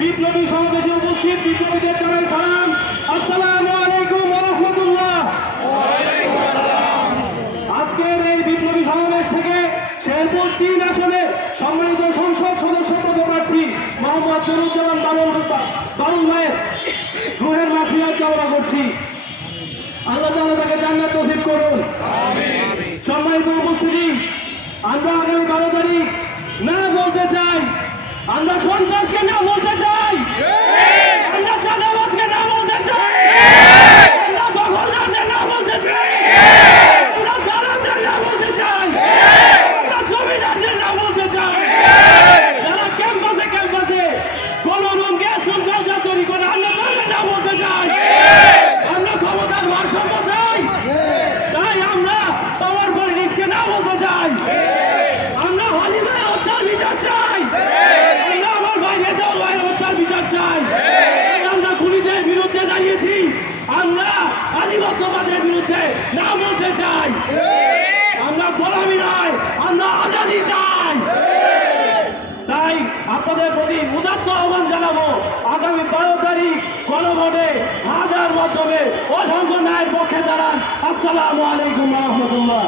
বিপ্লবী সমাবেশে উপস্থিত বিপ্লবীদের জানাই সালাম। আসসালামু আলাইকুম ওয়া রাহমাতুল্লাহ। আজকের এই বিপ্লবী সমাবেশ থেকে শেরপুর ৩ আসনে সম্মানিত সংসদ সদস্য পদপ্রার্থী মোহাম্মদ নুরুজ্জামান বাবুল ভাইয়ের রুহের মাগফিরাত কামনা করছি। আল্লাহ তাআলা তাকে জান্নাত নসিব করুন। সম্মানিত উপস্থিতি, আমরা আগামী 12 তারিখ না বলতে চাই, আমরা সন্ত্রাসকে না বলতে চাই, আমরা চাঁদাবাজকে না বলতে চাই, আমরা দখলদারদের না বলতে চাই, আমরা জালেমদের না বলতে চাই, আমরা জমিদারদের না বলতে চাই। যারা ক্যাম্পাসে গণরুম গ্যাস রুম গাঁজা তৈরি করে আমরা তাদের না বলতে চাই। আমরা ক্ষমতার ভারসাম্য চাই, তাই আমরা পাওয়ার পলিটিক্সকে না বলতে চাই। আমরা হালিমার হত্যার বিচার চাই, আমরা আমার ভাই রেজাউল ভাইয়ের হত্যার বিচার চাই। আমরা খুনিদের বিরুদ্ধে দাঁড়িয়েছি, আমরা আধিপত্যবাদের বিরুদ্ধে না বলতে চাই। আমরা গোলামি নয়, আমরা আজাদি চাই। তাই আপনাদের প্রতি উদাত্ত আহ্বান জানাবো, আগামী 12 তারিখ গণভোটে হাজার মাধ্যমে অসংখ্য ন্যায়ের পক্ষে দাঁড়ান। আসসালামু আলাইকুম ওয়া রাহমাতুল্লাহ।